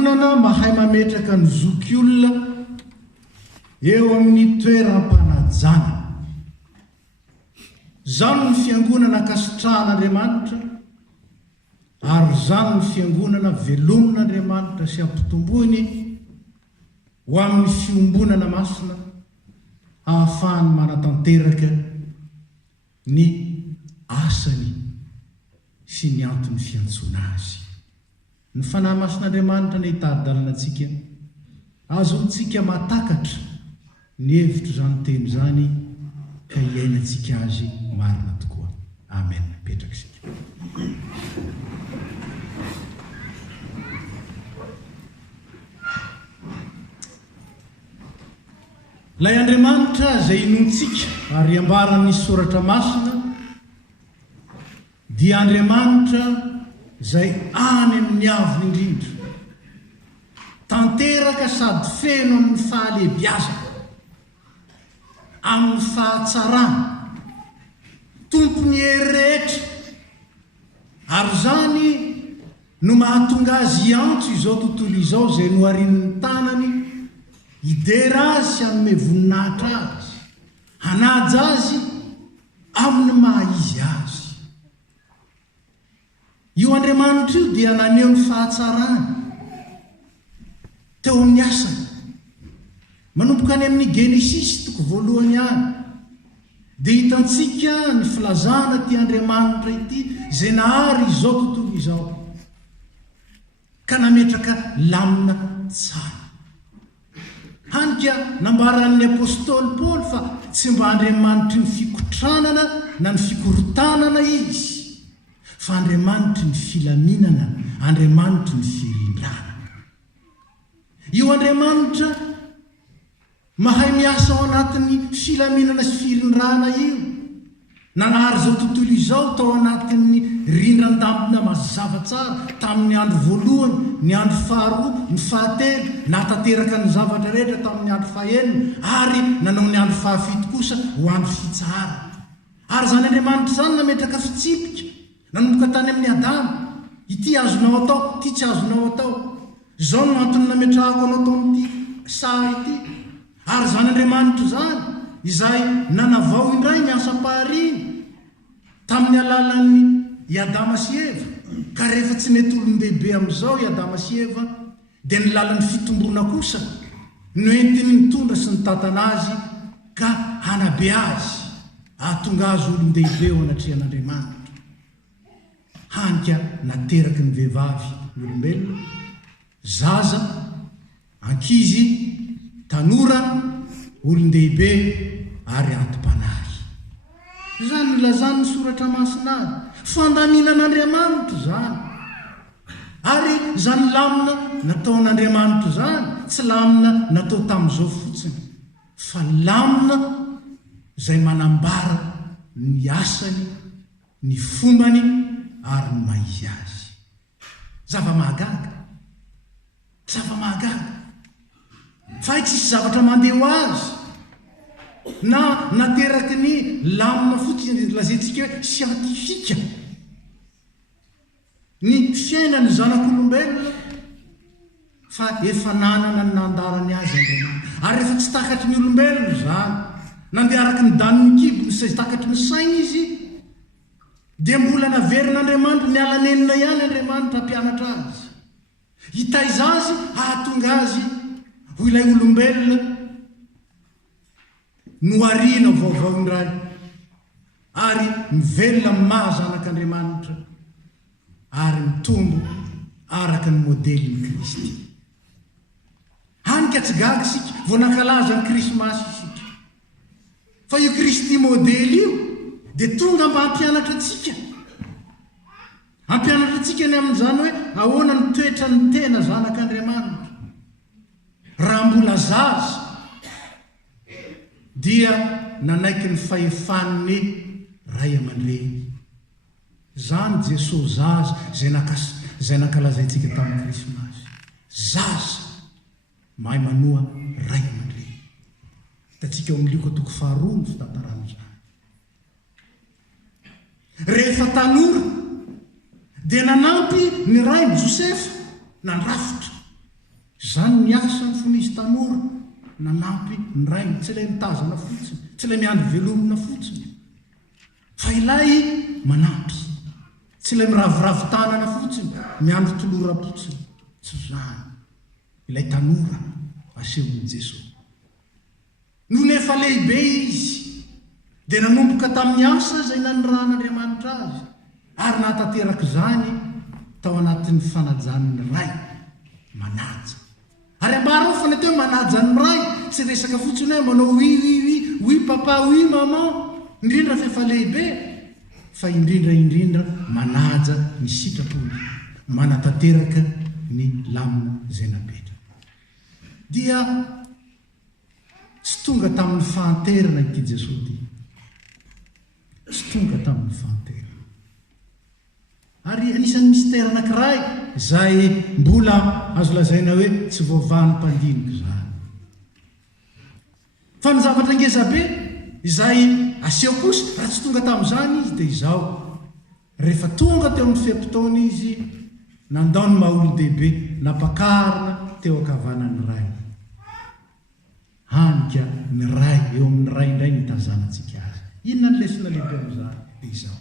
fiangonana mahay mametraka ny zoky olona eo amin'ny toeram-panajana. Zany ny fiangonana ankasitrahan'Andriamanitra, ary zany ny fiangonana velomin'Andriamanitra sy ampitomboiny ho amin'ny fiombonana masina, ahafahany manatanteraka ny asany sy ny antony fiantsoana azy. Ny fanahy masin'Andriamanitra ny hitady-dalana antsika, azontsika matakatra ny hevitro zany teny zany ka iainantsika azy marina tokoa. Amen. Petraka isika. Lay Andriamanitra izay inontsika ary ambaran'ny soratra masina dia Andriamanitra izay any amin'ny aviny indrindra, tanteraka sady feno amin'ny fahalebiazana, amin'ny fahatsarana, tompony hery rehetra, ary zany no mahatonga azy antso izao tontolo izao izay noharian'ny tanany hidera azy sy hanome voninahitra azy, hanaja azy amin'ny maha izy azy. Io Andriamanitra io dia naneho ny fahatsarany teo amin'ny asany, manomboka any amin'ny Genesis toko voalohany any, dia hitantsika ny filazana ty Andriamanitra ity izay nahary izao tontolo izao ka nametraka lamina tsara. Hanika nambaran'ny apôstôly Paoly fa tsy mba Andriamanitry ny fikotranana na ny fikorotanana izy, fa Andriamanitry ny filaminana, Andriamanitry ny firindrana. Io Andriamanitra mahay miasa ao anatin'ny filaminana sy firindrana io, nanahary zao tontolo izao tao anatin'ny rindran-dambina mazava tsara tamin'ny andro voalohany, ny andro faharoa, ny fahatelo, natateraka ny zavatra rehetra tamin'ny andro fahaenina, ary nanao ny andro fahafito kosa ho andro fitsara. Ary zany Andriamanitra zany nametraka fitsipika, nanomboka tany amin'ny Adama, ity azonao atao, ty tsy azonao atao, zao no antony nametrahako anao tao amin'ity sary ity. Ary zany Andriamanitra zany izay nanavao indray ny asa-pahariana tamin'ny alalan'ny i Adama sy Eva, ka rehefa tsy mety olon-dehibe amin'izao i Adama sy Eva, dia ny lalan'ny fitombona kosa no entiny mitondra sy nitatana azy ka hanabe azy, ahatonga azy olon-dehibe ao anatrehan'Andriamanitra. Hanika nateraky ny vehivavy ny olombelona, zaza, ankizy, tanora, olon-dehibe ary antom-panahy. Zany nilazany ny soratra masina azy, fandaminan'Andriamanitra zany. Ary zany lamina nataon'Andriamanitra zany, tsy lamina natao tamin'izao fotsiny, fa lamina izay manambara ny asany, ny fombany ary ny maizy azy. Zava-mahagaga, zava-mahagaga. Fa tsy misy zavatra mandeha ho azy na nateraky ny lamina fotsiny lazaintsika hoe siantifika ny fiainany zanak'olombelona, fa efa nanana ny nandarany azy Andriamanitra. Ary rehefa tsy takatry ny olombelona zany, nandeha araky ny daniny kibony sy takatry ny saina izy, dia mbola naverin'Andriamanitra ny alanenina ihany Andriamanitra hampianatra azy, hitaiza azy, hahatonga azy ho ilay olombelona no ariana vaovao indray, ary mivelona maha zanak'Andriamanitra, ary mitombo araka ny modelin'ny Kristy. Hanika tsy gaga isika vao nankalaza ny Krismasy isika, fa io Kristy modely io dia tonga mba hampianatra antsika, hampianatra antsika ny amin'izany hoe ahoana ny toetra ny tena zanak'Andriamanitra. Raha mbola zaza dia nanaiky ny fahefan'ny ray aman-dreny. Zany Jesosy zaza izay nankalazaintsika tamin'ny Krismasy. Zaza mahay manoa ray aman-dreny. Hitantsika ao amin'ny Luka toko faharoa ny fitantaran'izany. Rehefa tanora dia nanampy ny ray Josefa nandrafitra zany miasa ny fonizy tanora nanampy ny rainy tsy ilay mitazana fotsiny tsy ilay miandry velomina fotsiny fa ilay manampy tsy ilay miravoravitanana fotsiny miandro tolora fotsiny tsy zany ilay tanora asehon'i Jesosy no nefa lehibe izy dia nanomboka tamin'ny asa izay nanirahan'Andriamanitra azy ary nahatanteraka izany tao anatin'ny fanajan'ny ray manaja ary ambara ao fa na teo manaja ny ray tsy resaka fotsiny hoe manao oui papa oui maman indrindra fa efa lehibe fa indrindra manaja ny sitrapoly manatanteraka ny lamina izay napetra dia tsy tonga tamin'ny fahanterana ity Jesosy ty tsy tonga tamin'ny fahanterana ary anisan'ny mystera anankiray izay mbola azo lazaina hoe tsy voavahan'ny mpandiniko zany fa ny zavatra ngezabe izay aseho kosa raha tsy tonga tamin'izany izy dia izao rehefa tonga teo amin'ny fepotona izy nandao ny maha-olo-dehibe napakarina teo ankavanan'ny ray hanika ny ray eo amin'ny ray indray nitazanantsika azy inona ny lesona lehibe amin'izany dia izao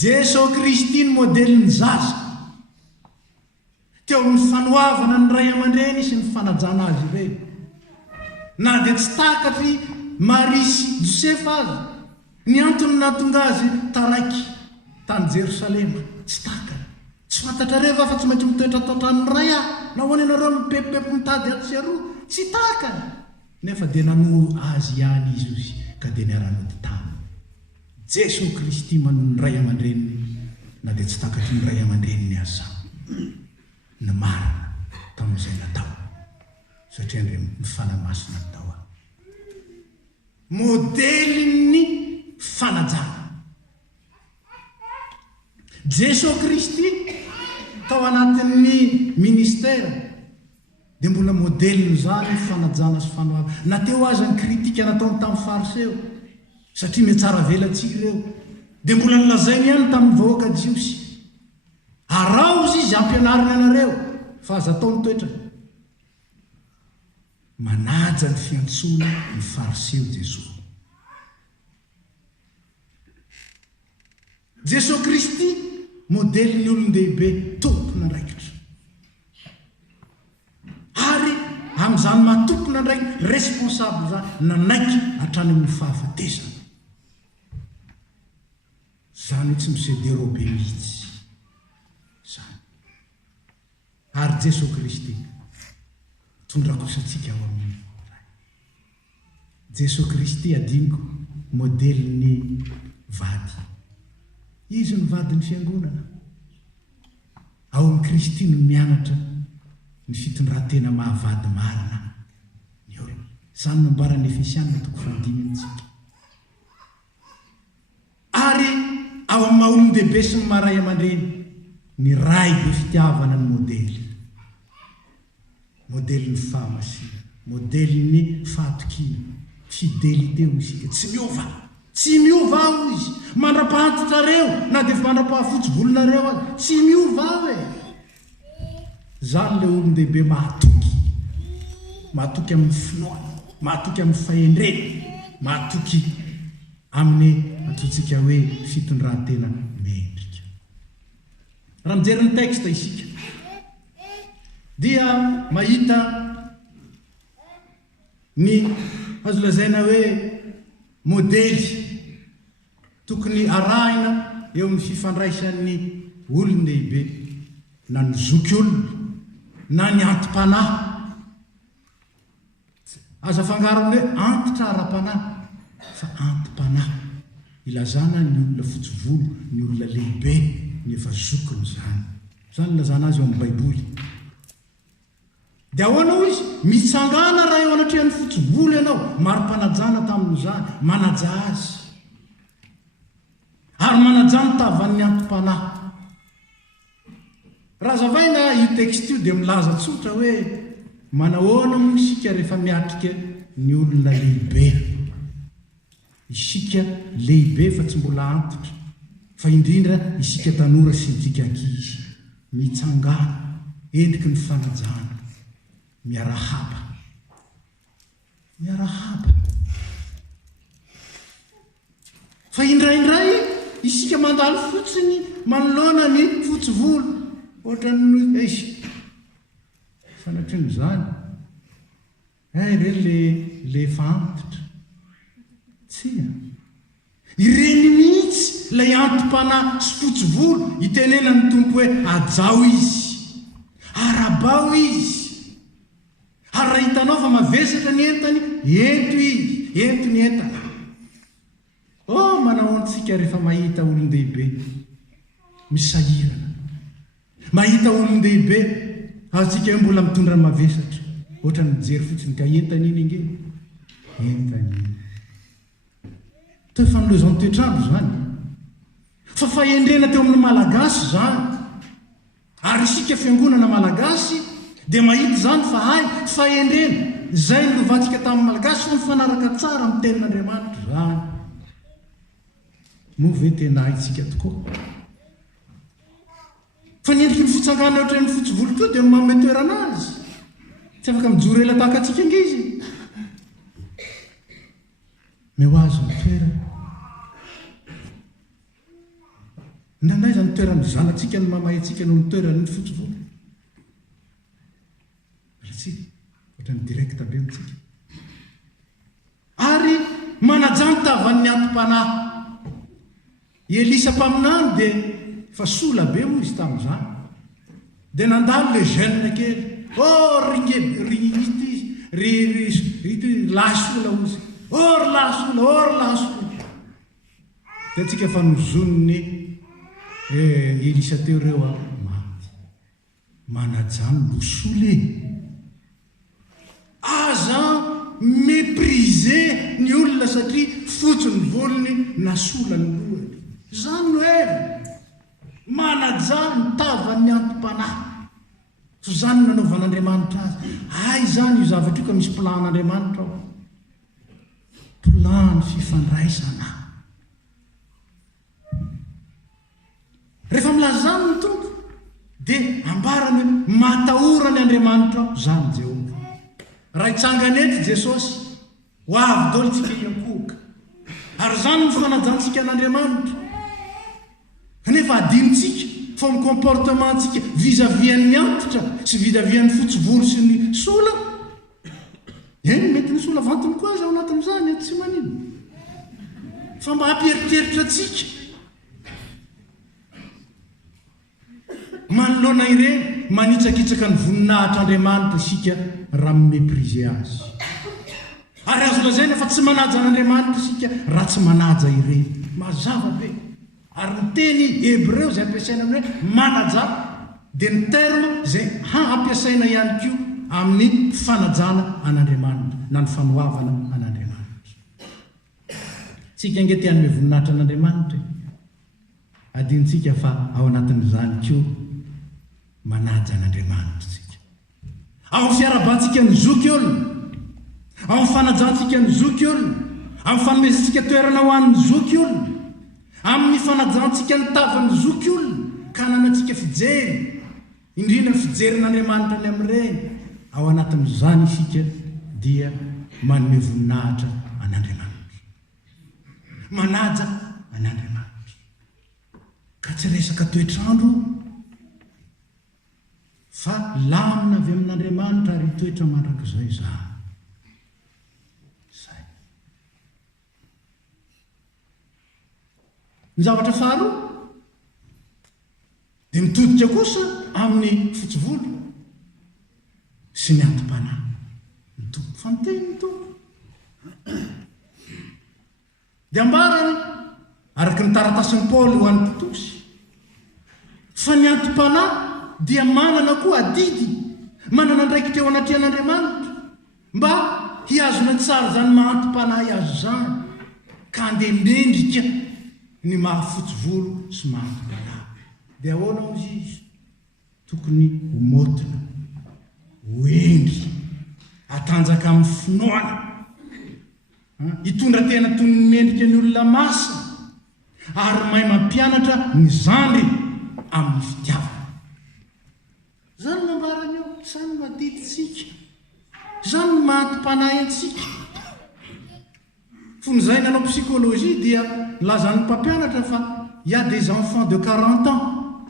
Jesosy Kristy ny modeliny zaza teo amin'ny fanoavana ny ray aman-dreny sy ny fanajana azy ireny na dia tsy takatry Maria sy Josefa azy ny antony nahatonga azy taraiky tany Jerosalema tsy takany tsy fantatrareo fa tsy maintsy mitoetra tao antranony ray aho na hoany ianareo mipepipepo mitady aty sy aroa tsy takany nefa dia nano azy ihany izy ka dia niaranody tany Jesosy Kristy manao ny ray aman-dreniny na dia tsy takatry ny ray aman-dreniny aza ny marina tamin'izay natao satria ndre mifanamasina natao aho modeliny fanajana Jesosy Kristy tao anatin'ny ministera dia mbola modeliny zany fanajana sy fanoava na teo azy ny kritika nataony tamin'ny fariseo satria metsara velatsika ireo dia mbola nilazainy ihany tamin'ny vahoaka jiosy araozy izy ampianariny anareo fa aza atao mitoetra manaja ny fiantsoana ny fariseo Jesosy Kristy modeliny olon-dehibe tompona andraikitra ary amin'izany mahatompona andraiky responsable zany nanaiky hatrany amin'ny fahafatesana zany hoe tsy misederobe mihitsy zany ary Jesosy Kristy tondra kosatsika ao amin'ny Jesosy Kristy adiniko modeliny vady izy ny vadiny fiangonana ao amin'ny Kristy no mianatra ny fitondran-tena mahavady marina ny olona zany nambarany Efesiana 5:5 ary ao amin'ny maha-olon-dehibe sy ny maray aman-dreny ny ray be fitiavana ny modeliny fahamasina modeliny fahatokiana fidelité ho isika tsy miova aho izy mandra-pahantitrareo na dia mandra-pahafotsy-volonareo azy tsy miova aho zany le olon-dehibe mahatoky amin'ny finoana mahatoky amin'ny fahendrena mahatoky amin'ny ataontsika hoe fitondran-tena mendrika raha mijery ny texte isika dia mahita ny azo lazaina hoe modely tokony arahina eo amin'ny fifandraisan'ny olon-dehibe na ny zoky olona na ny antim-panahy aza fangarony hoe antitra ara-panahy fa antim-panahy ilazana ny olona fotsivolo ny olona lehibe ny efa zokiny zany ilazana azy eo amin'ny baiboly dia ahoanao izy mitsangana raha eo anatrehan'ny fotsivolo ianao maro-panajana tamin'izany manaja azy ary manajany tavan'ny antim-panahy raha zavaina io texte io dia milaza tsotra hoe manahoana moa isika rehefa miatrika ny olona lehibe isika lehibe fa tsy mbola antitra fa indrindra isika tanora sy itsika ankizy mitsangana endriky ny fanajana miarahaba fa indraindray isika mandalo fotsiny manoloana ny fotsivolo ohatrany fanatriny zany reny le fantitra tsia ireny mihitsy lay antom-panahy sy fotsivolo itenena ny tompo hoe ajao izy arabao izy ary raha hitanao fa mavesatra ny entany ento ny entana manaontsika rehefa mahita olon-dehibe misahirana mahita olon-dehibe atsika hoe mbola mitondra ny mavesatra ohatra ny mijery fotsiny ka entany iny inge entany to fanolozan'ny toetrandro zany fa fahendrena teo amin'ny malagasy zany ary isika fiangonana malagasy dia mahita zany fa fahendrena zay nilovantsika tamin'ny malagasy fa mifanaraka tsara amin'ny tenin'Andriamanitra zany mo ve tena itsika tokoa fa nyendriky ny fitsangana ohatra ny fotsivolo to dia manome toerana azy tsy afaka mijoro ela tahaka atsika angizy meo azy ny toerana indraindray zany toerany zanatsika ny mamay atsika no ny toerany ny fotsivolo ohatra ny direkta be amitsika ary manajantavany antom-panahy Elisa mpaminany dia fa sola be moa izy tamin'izany dia nandalo le jeune kely ry lasola ozy ry lasola dia atsika fa nozoniny Elisa teo reo maty manajany losole aza méprisé ny olona satria fotsiny volony nasola ny lohany zany hoe manaja mitavany antom-panahy so zany nanaovan'Andriamanitra azy zany io zavatra io ka misy plan'Andriamanitra ao plan fifandraisana rehefa milazany ny tompo dia ambarany matahorany Andriamanitra ao zany Jehova raha hitsangany eto Jesosy ho avy dolo tsika iankohoka ary zany ny fanajantsika an'Andriamanitra kanefa adinitsika fa ny comportementsika vis-à-vis-ny antitra sy vis-à-vis-ny fotsivolo sy ny sola mety ny sola vantony koa azy ao anatin'izany tsy manino fa mba hampieriteritra atsika manoloana ireny manitsakitsaka ny voninahitr'Andriamanitra isika raha miméprisé azy ary azo lazaina fa tsy manaja an'Andriamanitra isika raha tsy manaja ireny mazava be ary ny teny hébreu zay ampiasaina hoe manaja dia ny terme zay ampiasaina ihany koa amin'ny fanajana an'Andriamanitra na ny fanoavana an'Andriamanitra tsika nge te hanome voninahitra an'Andriamanitra adintsika fa ao anatin'izany koa manaja an'Andriamanitra tsika ao fiarabantsika ny zoky olona ao fanajantsika ny zoky olona amin'ny fanomezantsika toerana ho an'ny zoky olona amin'ny fanajantsika ny tavan'ny zoky olona ka nanantsika fijery indrindra ny fijerin'Andriamanitra ny amin'ireny ao anatin'izany isika dia manome voninahitra an'Andriamanitra manaja an'Andriamanitra ka tsy resaka toetrandro fa lamina avy amin'Andriamanitra ary toetra mandrakizay zany ny zavatra faharoa dia mitodika kosa amin'ny fotsivolo sy ny antom-panahy mitombo fanteny mitombo dia ambarany araka ny taratasin'ny Paoly ho an'ny Titosy fa ny antom-panahy dia manana koa adidy manana ndraiky teo anatrehan'Andriamanitra mba hiazona tsara zany mahantom-panahy azo zany ka andeha mendrika ny mahafotsivolo sy mahantom-panahy dia ahoana ozy izy tokony homotina hoendry atanjaka amin'ny finoana hitondra tena toy ny mendrika ny olona masina ary mahay mampianatra ny zandry amin'ny fitiavana zany mambarany eo sany madiditsika zany no mahatom-panahy antsika. Fon'izay nanao psychologie dia lazan'ny mpampianatra fa il y a des enfants de 40 ans,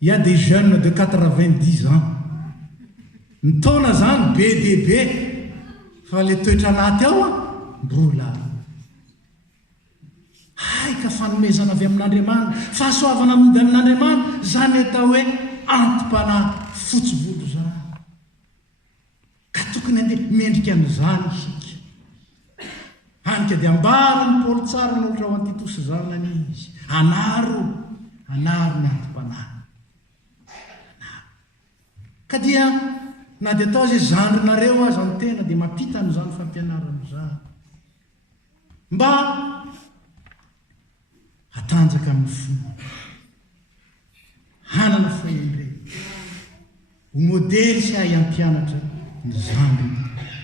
il y a des jeunes de 90 ans. Ny taona zany be dia be fa le toetra anaty ao a mbola haika fanomezana avy amin'Andriamanitra, fahasoavana amin'Andriamanitra, zany atao hoe antom-panahy fotsivolo zany. Ka tokony andeha mendrika amin'izany isika. Hanika dia ambarany Paoly tsara ny ohatra ao Antitosy zany izy. Anaro ny antom-panahy. Ka dia na dia atao izay zandrinareo aza ny tena dia mampita n'izany fampianarana zany. Mba hatanjaka amin'ny fo, hanana fahendrena, ho modely sy hay ampianatra ny zandriny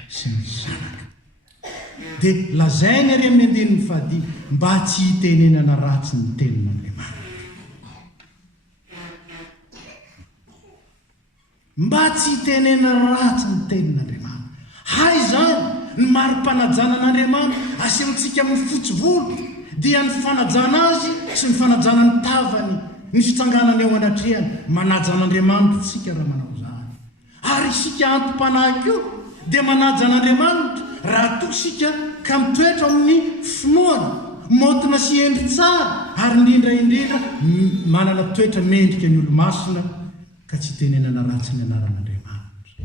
sy ny zanaka. Dia lazainy ary amin'ny andinin'ny fahadimy mba tsy hitenenana ratsy ny tenin'Andriamanitra. Mba tsy hitenenana ratsy ny tenin'Andriamanitra. Hay zany ny mari-panajana an'Andriamanitra asehontsika amin'ny fotsivolo dia ny fanajana azy sy ny fanajana ny tavany, ny fitsanganany ao anatrehany, manaja an'Andriamanitra tsika raha manao zany. Ary isika antom-panahy koa dia manaja an'Andriamanitra raha toa isika ka mitoetra amin'ny finoana, motina sy endry tsara, ary indrindra manana toetra mendrika ny olo-masina ka tsy tenenana ratsy ny anaran'Andriamanitra.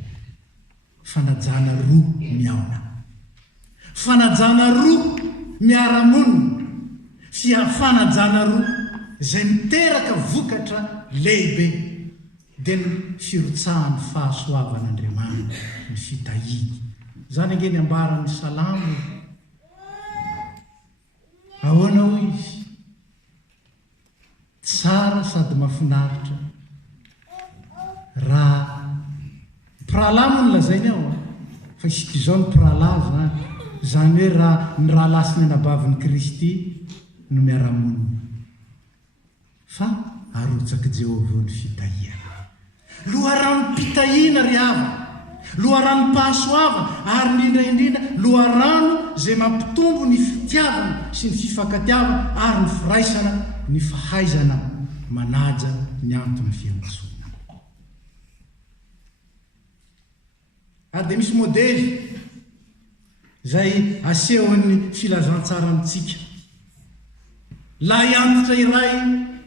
Fanajana roa miaona, fanajana roa miara-monina, fanajana roa izay miteraka vokatra lehibe dia ny firotsahan'ny fahasoavan'Andriamanitra, ny fitahiny. Zany angeny ambaran'ny Salamo, ahoana ho izy tsara sady mahafinaritra raha pralamo ny lazainy ao fa isika izao ny prala zany hoe raha ny raha lasiny anabavin'i Kristy no miara-monina, fa arotsaka Jehovah ny fitahiana. Loharano-pitahiana ry hava, loharano-pahasoavana, ary indrindra loharano izay mampitombo ny fitiavana sy ny fifankatiavana, ary ny firaisana, ny fahaizana manaja ny antony fiaintsona. Ary dia misy modely izay asehon'ny filazantsara amintsika. Lahy antitra iray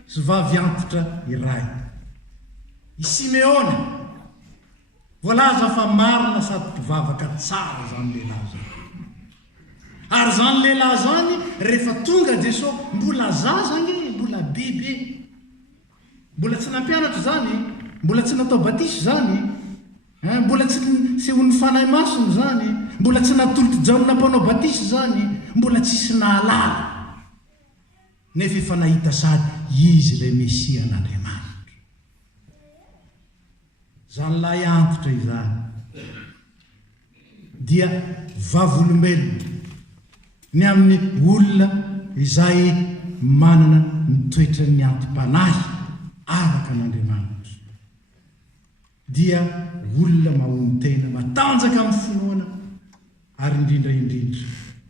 sy vavy antitra iray. I Simeona voalaza fa marina sady mpivavaka tsara zany lehilahy zany. Ary zany lehilahy zany rehefa tonga Jesosy mbola zazany, mbola bebe, mbola tsy nampianatra zany, mbola tsy natao batisy zany, mbola tsy sehon'ny fanahy masony zany, mbola tsy natolotra jaony nampanao batisy zany, mbola tsisy nahalala. Nefa efa nahita sady izy ilay Mesia an'Andriamanitra. Zany lahy antitra izany dia vavolombelona ny amin'ny olona izay manana ny toetra ny antom-panahy araka an'Andriamanitra, dia olona mahony tena, matanjaka amin'ny finoana, ary indrindra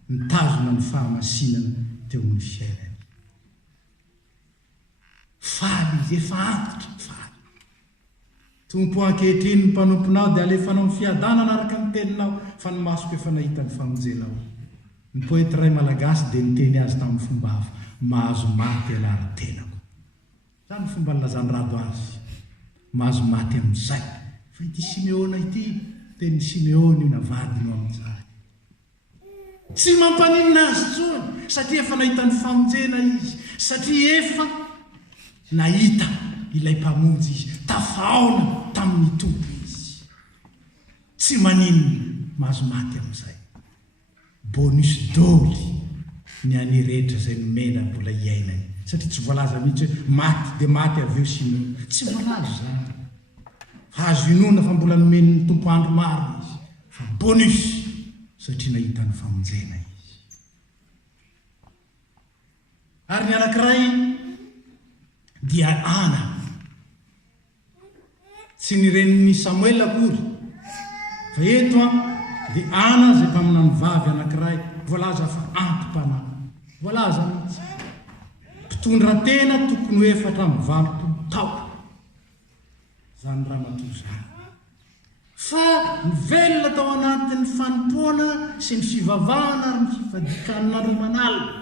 mitazona ny fahamasinana teo amin'ny fiainana. Faly izy efa antitra, faly. Tompo ankehitriny ny mpanomponao dia alefanao ny fiadanana araka ny teninao, fa ny masoko efa nahita ny famonjenao. Ny poety ray malagasy dia niteny azy tamin'ny fomba hafa, mahazo maty alary tenako. Zany ny fomba nilazany rado azy, mahazo maty amin'izay. Fa ity Simeona ity, teny Simeona io navadino amin'izay. Tsy mampaninina azy tsony, satria efa nahita ny famonjena izy, satria efa nahita ilay mpamonjy izy, tafaona tamin'ny tompo izy. Tsy maninona, mahazo maty amin'izay. Bonus doly ny any rehetra izay nomena mbola iainany, satria tsy voalaza mihitsy hoe maty dia maty avy eo Simeona. Tsy voalaza zany. Azo inona fa mbola nomeny ny tompo andro maro izy, fa bonus satria nahita ny famonjena izy. Ary ny anankiray dia Ana, tsy ny renin'ny Samuel akory, fa eto a dia ana zay mpaminany vavy anankiray voalaza fa antom-panahy voalaza mihitsy mpitondra tena tokony hoe 4 tao zany raha matoa zany fa nivelona tao anatin'ny fanompoana sy ny fivavahana ary ny fifadikanina romanalina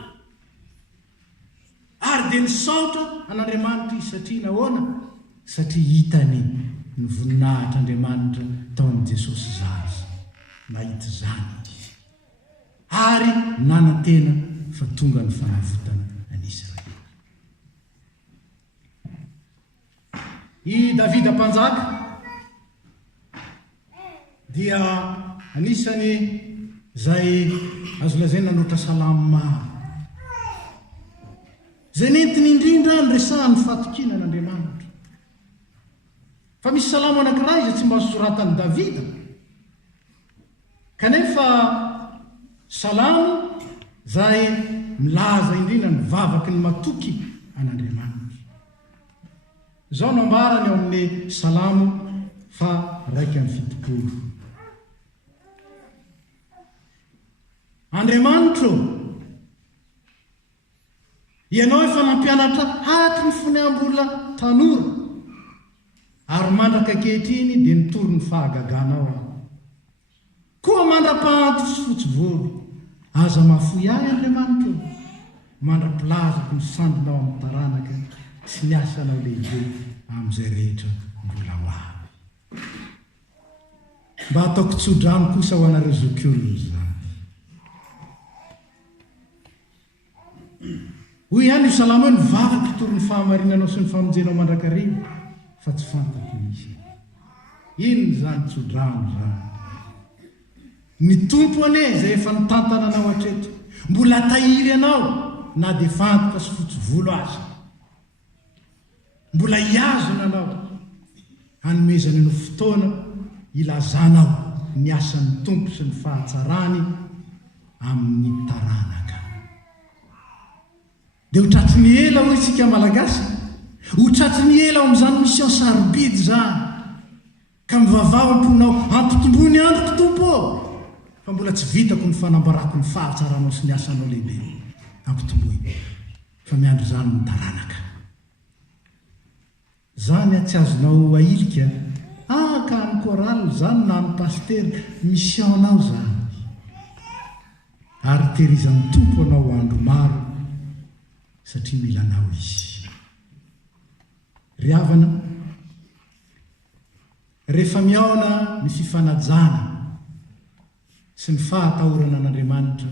ary dia nisaotra an'Andriamanitra izy satria nahoana satria hitany ny voninahitr'Andriamanitra tao amin'i Jesosy zazy nahita zany izy ary nanantena fa tonga ny fanavotana an'Israely. I Davida mpanjaka dia anisany zay azo lazaina nanoatra salamo maro zay nentiny indrindra ny resahan'ny fatokinan'Andriamanitra. Fa misy salamo anankiray izay tsy mba soratany Davida kanefa salamo zay milaza indrindra ny vavaky ny matoky an'Andriamanitra. Zao no ambarany eo amin'ny salamo fa 1:70. Andriamanitro, ianao efa nampianatra hatry ny foniam-bola tanora ary mandraka ankehitriny dia nitory ny fahagaganao aho. Koa mandra-pahanto sy fotsy volo aza mahafoy ahy Andriamanitro, mandra-pilazako ny sandinao amin'ny taranaka sy ny asanao lehibe amin'izay rehetra mbola ho avy. Mba ataoko tsodrano kosa ho anareo zokiolona zany. Hoy ihany io salamo hoe nivavaky tory ny fahamarinanao sy ny famonjenao mandrakariva fa tsy fantako izy. Inony zany tsodrano zany? Ny tompo ane zay efa nitantana anao hatreto mbola tahiry anao na dia fantoka sy fotsy volo aza, mbola hiazona anao hanomezany no fotoana ilazanao ny asan'ny tompo sy ny fahatsarany amin'ny taranaka. Dia ho tratry ny ela hoy isika malagasy, ho tratry ny ela amin'izany mission sarobidy zany ka mivavao amponao ampitombony androko tompo fa mbola tsy vitako ny fanambarako ny fahatsaranao sy ny asanao lehibe ampitomboy fa miandro zany ny taranaka zany tsy azonao ailika ka ny koraly zany na ny paster missionao zany ary tehirizan'ny tompo anao andro maro satria milanao izy. Ry havana, rehefa miaona ny fifanajana sy ny fahatahorana an'Andriamanitra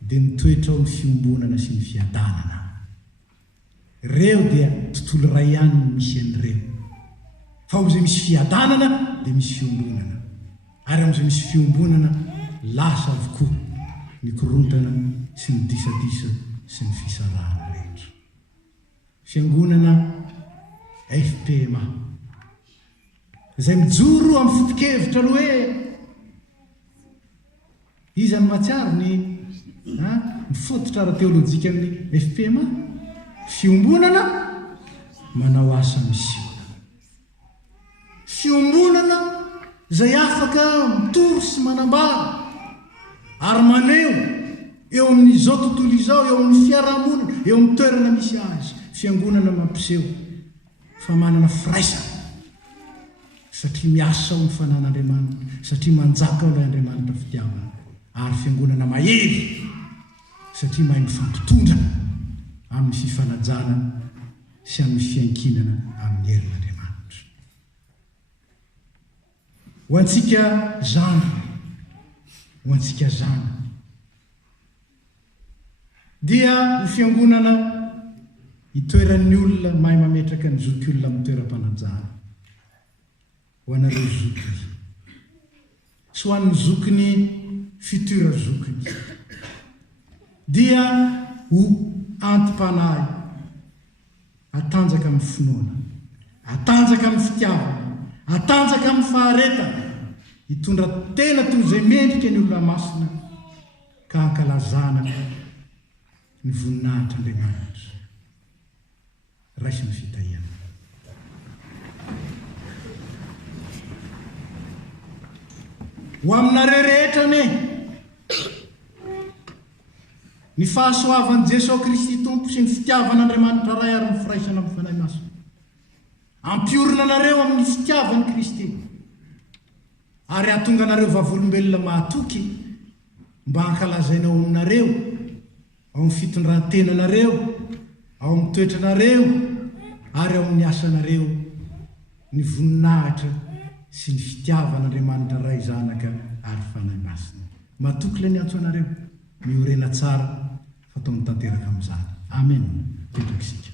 dia mitoetra ao ny fiombonana sy ny fiadanana. Reo dia tontolo ray ihany no misy an'ireo, fa amin'izay misy fiadanana dia misy fiombonana, ary amin'izay misy fiombonana lasa avokoa ny korontana sy ny disadisa sy ny fisarahana rehetra. Fiangonana FPMA zay mijoro amin'ny foto-kevitra aloha hoe izy any matsiary ny fototra ara-teolojika amin'ny FPMA, fiombonana manao asa misiona, fiombonana zay afaka mitoro sy manambara ary maneho eo amin'izao tontolo izao, eo amin'ny fiarahamonina, eo amin'ny toerana misy azy. Fiangonana mampiseho fa manana firaisana satria miasa ao ny fanan'Andriamanitra, satria manjaka ao ilay Andriamanitra fitiavana, ary fiangonana mahery satria mahay mifampitondra amin'ny fifanajana sy amin'ny fiankinana amin'ny herin'Andriamanitra. Ho antsika zana, ho antsika zana dia ny fiangonana hitoeran'ny olona mahay mametraka ny zoky olona amin'ny toeram-panajana. Ho anareo zokiny sy ho an'ny zokiny fitira zokiny dia ho antom-panahy, atanjaka amin'ny finoana, atanjaka amin'ny fitiavana, atanjaka amin'ny faharetana, hitondra tena toy izay mendrika ny olona masina ka hankalazana ny voninahitr'Andriamanitra. Raisy ny fitahiana. ho aminareo rehetra ne ny fahasoavan'i Jesosy Kristy tompo sy ny fitiavan'Andriamanitra ray ary ny firaisana amin'ny fanahy maso. Ampiorina anareo amin'ny fitiavan'i Kristy ary ahatonga anareo vavolombelona mahatoky mba hankalazainao aminareo ao amin'ny fitondrantenanareo, ao amin'ny toetranareo ary ao amin'ny asanareo ny voninahitra sy ny fitiavan'Andriamanitra ray zanaka ary fanahy masina. Mahatoky ilay ny antso anareo miorena tsara fatao ny tanteraka amin'izany. Amen. Petraka isika.